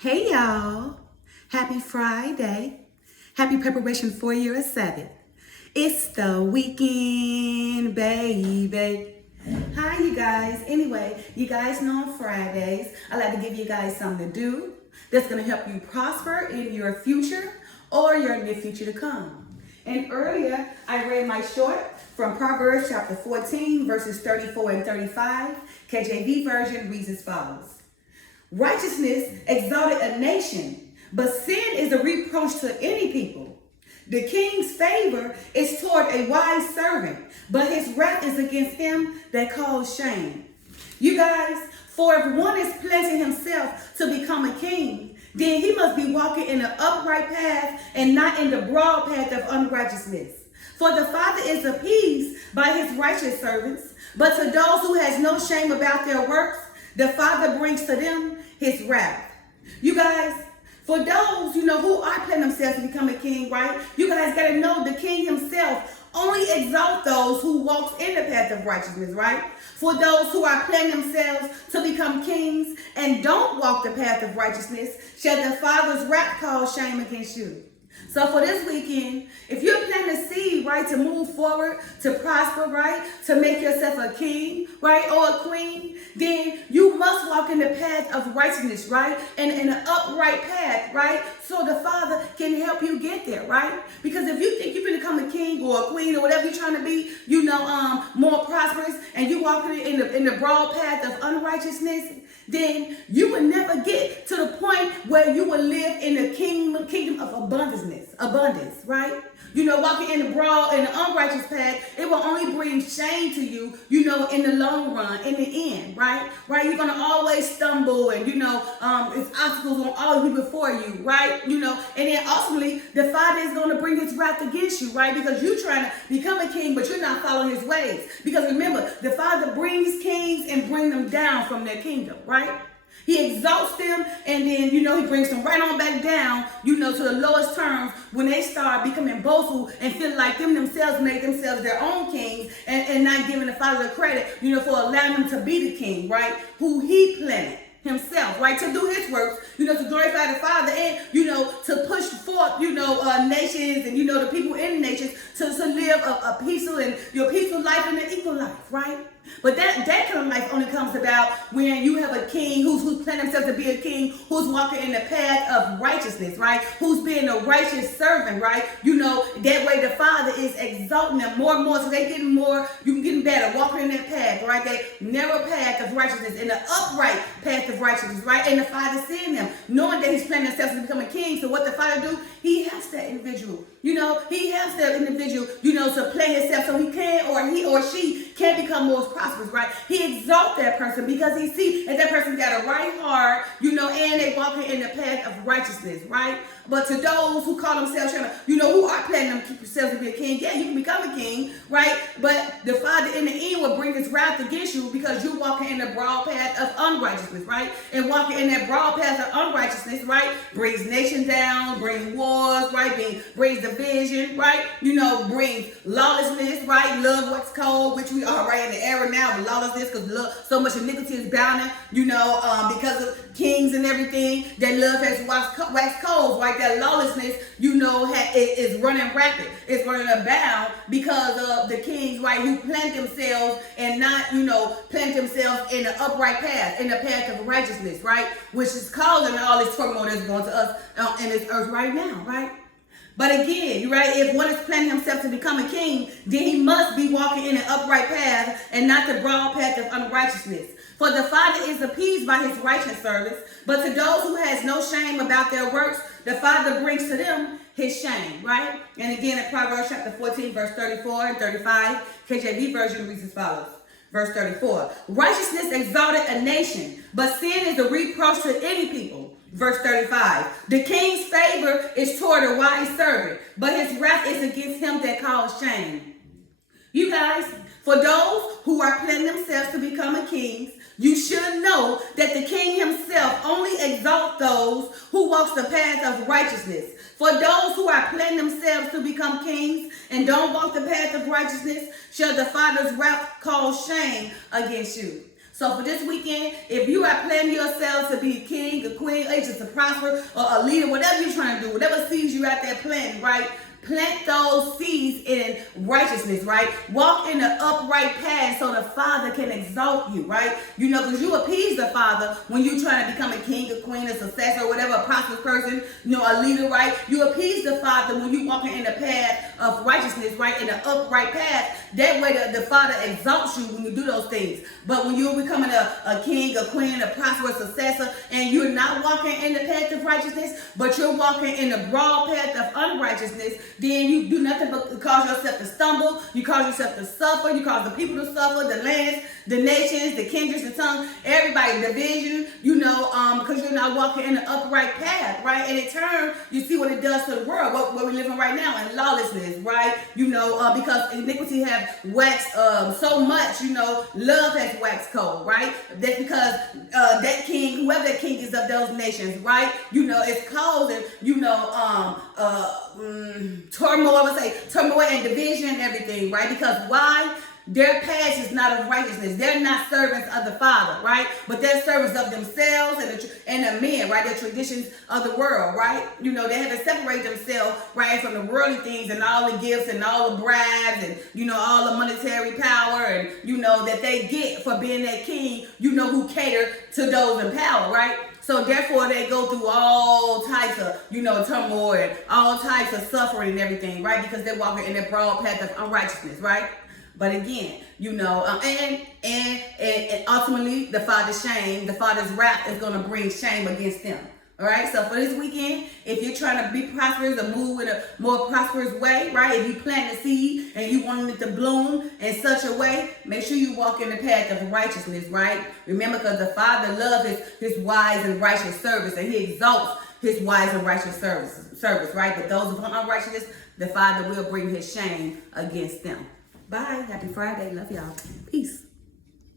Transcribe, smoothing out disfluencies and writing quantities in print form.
Hey y'all, happy Friday. Happy preparation for your Sabbath. It's the weekend, baby. Hi you guys. Anyway, you guys know on Fridays, I like to give you guys something to do that's going to help you prosper in your future or your near future to come. And earlier, I read my short from Proverbs chapter 14, verses 34 and 35. KJV version reads as follows. Righteousness exalted a nation, but sin is a reproach to any people. The king's favor is toward a wise servant, but his wrath is against him that calls shame. You guys, for if one is planting himself to become a king, then he must be walking in the upright path and not in the broad path of unrighteousness. For the Father is appeased by his righteous servants, but to those who has no shame about their works, the Father brings to them his wrath. You guys, for those, who are planning themselves to become a king, right? You guys got to know the king himself only exalts those who walks in the path of righteousness, right? For those who are planning themselves to become kings and don't walk the path of righteousness, shall the Father's wrath cause shame against you. So for this weekend, if you're planting a seed, right, to move forward, to prosper, right, to make yourself a king, right, or a queen, then you must walk in the path of righteousness, right, and in an upright path, right, so the Father can help you get there, right? Because if you think you're going to become a king or a queen or whatever you're trying to be, more prosperous, and you walking in the broad path of unrighteousness, then you will never get to the point where you will live in the kingdom of abundance, right? Walking in the unrighteous path, it will only bring shame to you, in the long run, in the end, right? Right? You're going to always stumble and, it's obstacles on all you before you, right? And then ultimately, the Father is going to bring his wrath against you, right? Because you're trying to become a king, but you're not following his ways. Because remember, the Father brings kings and bring them down from their kingdom, right? He exalts them and then, he brings them right on back down, to the lowest terms when they start becoming boastful and feel like them themselves made themselves their own kings and not giving the Father the credit, for allowing them to be the king, right? Who he planted himself, right? To do his works, to glorify the Father and, to push forth, nations and, the people in the nations to live a peaceful and your peaceful life and an equal life, right? But that kind of life only comes about when you have a king who's planning himself to be a king, who's walking in the path of righteousness, right? Who's being a righteous servant, right? That way the Father is exalting them more and more, so they getting more, you getting better, walking in that path, right? That narrow path of righteousness, in the upright path of righteousness, right? And the Father seeing them, knowing that he's planning himself to become a king. So what the Father do? He helps that individual. He helps that individual, to play himself so he or she can become more prosperous, right? He exalts that person because he sees that person got a right heart, and they walking in the path of righteousness, right? But to those who call themselves, who are planning to keep themselves to be a king, yeah, you can become a king, right? But the Father in the end will bring his wrath against you because you're walking in the broad path of unrighteousness, right? And walking in that broad path of unrighteousness, right, brings nations down, brings wars, right, brings division, right? Brings lawlessness, right? Love what's cold, which we are right in the era now of lawlessness because so much iniquity is bounding, because of kings and everything. That love has waxed cold, right? That lawlessness, is running rapid. It's running abound because of the kings, right, who plant themselves and not, plant themselves in the upright path, in the path of righteousness, right? Which is causing all this turmoil that's going to us in this earth right now, right? But again, right, if one is planning himself to become a king, then he must be walking in an upright path and not the broad path of unrighteousness. For the Father is appeased by his righteous servants, but to those who has no shame about their works, the Father brings to them his shame, right? And again, in Proverbs chapter 14, verse 34 and 35, KJV version reads as follows. Verse 34, righteousness exalted a nation, but sin is a reproach to any people. Verse 35, the king's favor is toward a wise servant, but his wrath is against him that calls shame. You guys, for those who are planning themselves to become a king, you should know that the king himself only exalts those who walks the path of righteousness. For those who are planning themselves to become kings and don't walk the path of righteousness, shall the Father's wrath cause shame against you. So for this weekend, if you are planning yourself to be a king, a queen, or just to prosper, or a leader, whatever you're trying to do, whatever seeds you're out there planting, right? Plant those seeds in righteousness, right? Walk in the upright path so the Father can exalt you, right? You know, because you appease the Father when you're trying to become a king, a queen, a successor, or whatever, a prosperous person, you know, a leader, right? You appease the Father when you're walking in the path of righteousness, right? In the upright path. That way the Father exalts you when you do those things. But when you're becoming a king, a queen, a prosperous successor, and you're not walking in the path of righteousness, but you're walking in the broad path of unrighteousness, then you do nothing but cause yourself to stumble, you cause yourself to suffer, you cause the people to suffer, the lands, the nations, the kindreds, the tongues, everybody, division, you know, because you're not walking in the upright path, right? And in turn, you see what it does to the world, what we're living right now in lawlessness, right? You know, because iniquity have waxed so much, you know, love has waxed cold, right? That's because that king, whoever that king is of those nations, right? You know, it's causing, you know, turmoil, I would say turmoil and division and everything, right? Because why? Their path is not of righteousness. They're not servants of the Father, right? But they're servants of themselves and the men, right? The traditions of the world, right? You know, they have to separate themselves, right, from the worldly things and all the gifts and all the bribes and, you know, all the monetary power and, you know, that they get for being that king, you know, who cater to those in power, right? So therefore they go through all types of, you know, turmoil and all types of suffering and everything, right? Because they're walking in that broad path of unrighteousness, right? But again, you know, and ultimately the Father's shame, the Father's wrath is going to bring shame against them. All right. So for this weekend, if you're trying to be prosperous or move in a more prosperous way, right? If you plant a seed and you want it to bloom in such a way, make sure you walk in the path of righteousness, right? Remember, because the Father loves his wise and righteous service, and he exalts his wise and righteous service, right? But those of unrighteousness, the Father will bring his shame against them. Bye. Happy Friday. Love y'all. Peace.